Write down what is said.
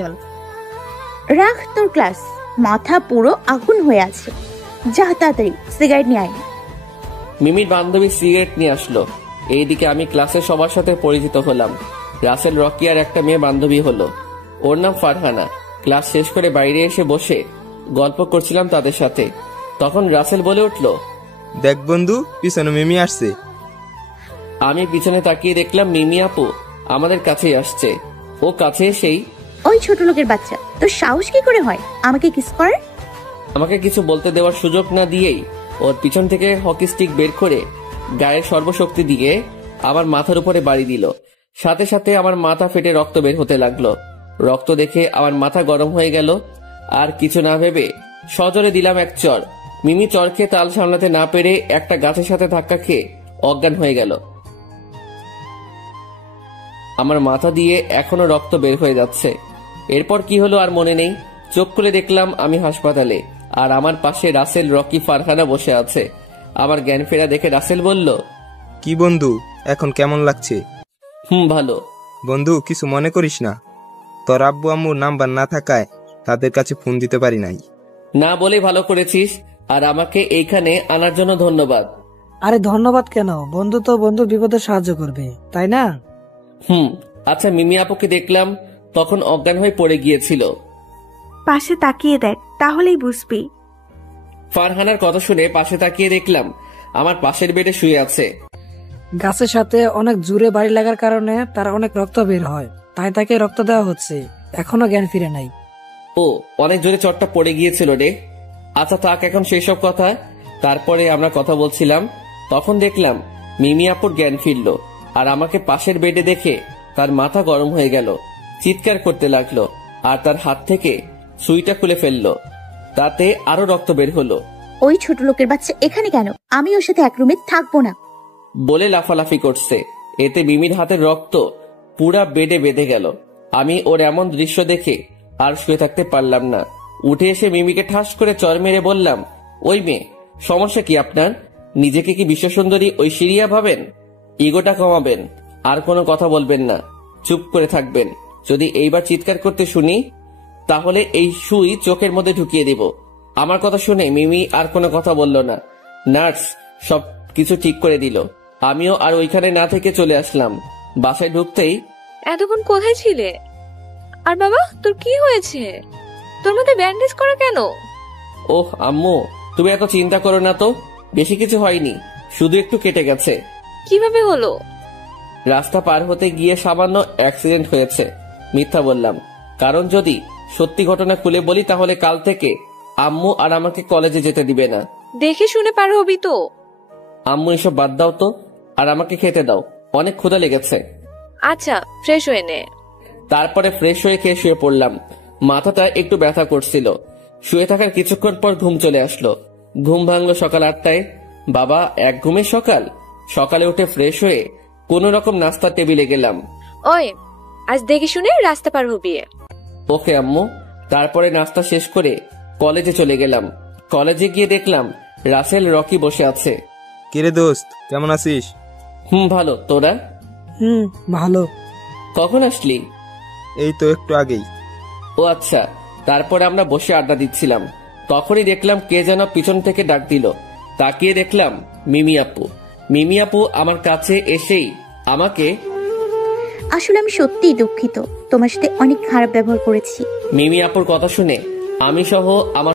চল রাখ তোর ক্লাস, মাথা পুরো আগুন হয়ে আছে। যা তাড়াতাড়ি সিগারেট নিয়ে আয়। মিমির বান্ধবী সিগারেট নিয়ে আসলো। এইদিকে আমি ক্লাসের সবার সাথে পরিচিত হলাম। রাসেল, রকি আর একটা মেয়ে বান্ধবী হলো। ওর নাম ফারহানা। ক্লাস শেষ করে বাইরে এসে বসে গল্প করছিলাম তাদের সাথে। তখন রাসেল বলে উঠল, দেখ বন্ধু, পিছনে মিমি আসছে। আমি পিছনে তাকিয়ে দেখলাম মিমি আপু আমাদের কাছেই আসছে। ও কাছে এসেই, ওই ছোট লোকের বাচ্চা, তোর সাহস কি করে হয় আমাকে কিস করার? আমাকে কিছু বলতে দেওয়ার সুযোগ না দিয়েই ওর পিছন থেকে হকি স্টিক বের করে গায়ের সর্বশক্তি দিয়ে আমার মাথার উপরে বাড়ি দিল। সাথে সাথে আমার মাথা ফেটে রক্ত বের হতে লাগলো। রক্ত দেখে আমার মাথা গরম হয়ে গেল। আর কিছু না ভেবে সজোরে দিলাম এক চর। মিমি চর খেয়ে তাল সামলাতে না পেরে একটা গাছের সাথে ধাক্কা খেয়ে অজ্ঞান হয়ে গেল। আমার মাথা দিয়ে এখনো রক্ত বের হয়ে যাচ্ছে। এরপর কি হলো আর মনে নেই। চোখ খুলে দেখলাম আমি হাসপাতালে, আর আমার পাশে রাসেল, রকি, ফারহানা বসে আছে। আমার জ্ঞান ফেরা দেখে রাসেল বলল, কি বন্ধু, এখন কেমন লাগছে? ভালো। বন্ধু, কিছু মনে করিস না? তোর আব্বু আম্মুর নাম্বার না থাকায় তাদের কাছে ফোন দিতে পারি নাই। না বলে ভালো করেছিস, আর আমাকে এইখানে আনার জন্য ধন্যবাদ। আরে ধন্যবাদ কেন, বন্ধু তো বন্ধুর বিপদে সাহায্য করবে, তাই না? আচ্ছা, মিমি আপুকে দেখলাম তখন অজ্ঞান হয়ে পড়ে গিয়েছিল। পাশে তাকিয়ে দেখ, তাহলেই বুঝবি। ফারহানার কথা শুনে পাশে তাকিয়ে দেখলাম আমার পাশের বেডে শুয়ে আছে। গাছের সাথে অনেক জোরে বাড়ি লাগার কারণে তার অনেক রক্ত বের হয়, তাই তাকে রক্ত দেওয়া হচ্ছে। এখনো জ্ঞান ফিরে নাই। ও, অনেক জোরে চটটা পড়ে গিয়েছিল রে। আচ্ছা থাক এখন সেসব কথা। তারপরে আমরা কথা বলছিলাম, তখন দেখলাম মিমি আপুর জ্ঞান ফিরল। আর আমাকে পাশের বেডে দেখে তার মাথা গরম হয়ে গেল। চিৎকার করতে লাগলো আর তার হাত থেকে সুইটা খুলে ফেললো। তাতে আরো রক্ত বের হলো। ওই ছোট লোকের বাচ্চা এখানে কেন? আমি ওর সাথে এক রুমে থাকবো না বলে লাফালাফি করছে। এতে মিমির হাতের রক্ত পুরা বেডে বেঁধে গেল। আমি ওর এমন দৃশ্য দেখে আর শুয়ে থাকতে পারলাম না। উঠে এসে মিমিকে ঠাস করে চর মেরে বললাম, ওই মেয়ে, সমস্যা কি আপনার? নিজেকে কি বিশ্বসুন্দরী ঐশ্বরিয়া ভাবেন? ইগোটা কমাবেন, আর কোনো কথা বলবেন না, চুপ করে থাকবেন। যদি এইবার চিৎকার করতে শুনি তাহলে এই সুই চোখের মধ্যে ঢুকিয়ে দেব। আমার কথা শুনে মিমি আর কোনো কথা বলল না। নার্স সব কিছু ঠিক করে দিল। আমিও আর ওইখানে না থেকে চলে আসলাম। বাসায় ঢুকতেই, এতক্ষণ কোথায় ছিলে? আর বাবা, তোর কি হয়েছে? তোর মধ্যে ব্যান্ডেজ করা কেন? ওহ আম্মু, তুমি এত চিন্তা করো না তো, বেশি কিছু হয়নি, শুধু একটু কেটে গেছে। কিভাবে হলো? রাস্তা পার হতে গিয়ে সামান্য অ্যাক্সিডেন্ট হয়েছে। মিথ্যা বললাম, কারণ যদি সত্যি ঘটনা খুলে বলি তাহলে কাল থেকে আম্মু আর আমাকে কলেজে যেতে দিবে না। দেখে শুনে পার হবি তো। আম্মু এসব বাদ দাও তো, আর আমাকে খেতে দাও, অনেক ক্ষুধা লেগেছে। আচ্ছা, ফ্রেশ হয়ে নে। তারপরে ফ্রেশ হয়ে খেয়ে শুয়ে পড়লাম। মাথাটা একটু ব্যথা করছিল। শুয়ে থাকার কিছুক্ষণ পর ঘুম চলে আসলো। ঘুম ভাঙলো সকাল 8টায়। বাবা, এক ঘুমের সকাল। সকালে উঠে ফ্রেশ হয়ে কোন রকম নাস্তার টেবিলে গেলাম। ওই, আজ দেখে শুনে রাস্তা পার হবি। ওকে আম্মু। তারপরে নাস্তা শেষ করে কলেজে চলে গেলাম। কলেজে গিয়ে দেখলাম রাসেল, রকি বসে আছে। কিরে দোস্ত, কেমন আছিস? ভালো, তোরা? ভালো। কখন আসলি? এই তো একটু আগেই। ও আচ্ছা। তারপরে আমরা বসে আড্ডা দিচ্ছিলাম, তখনই দেখলাম কে যেন পিছন থেকে ডাক দিল। তাকিয়ে দেখলাম মিমি আপু। মিমি আপু আমার কাছে এসেই আমাকে, আসলে আমি সত্যিই দুঃখিত, তোমার সাথে অনেক খারাপ ব্যবহার করেছি। মিমি আপুর কথা শুনে আমি সহ আমার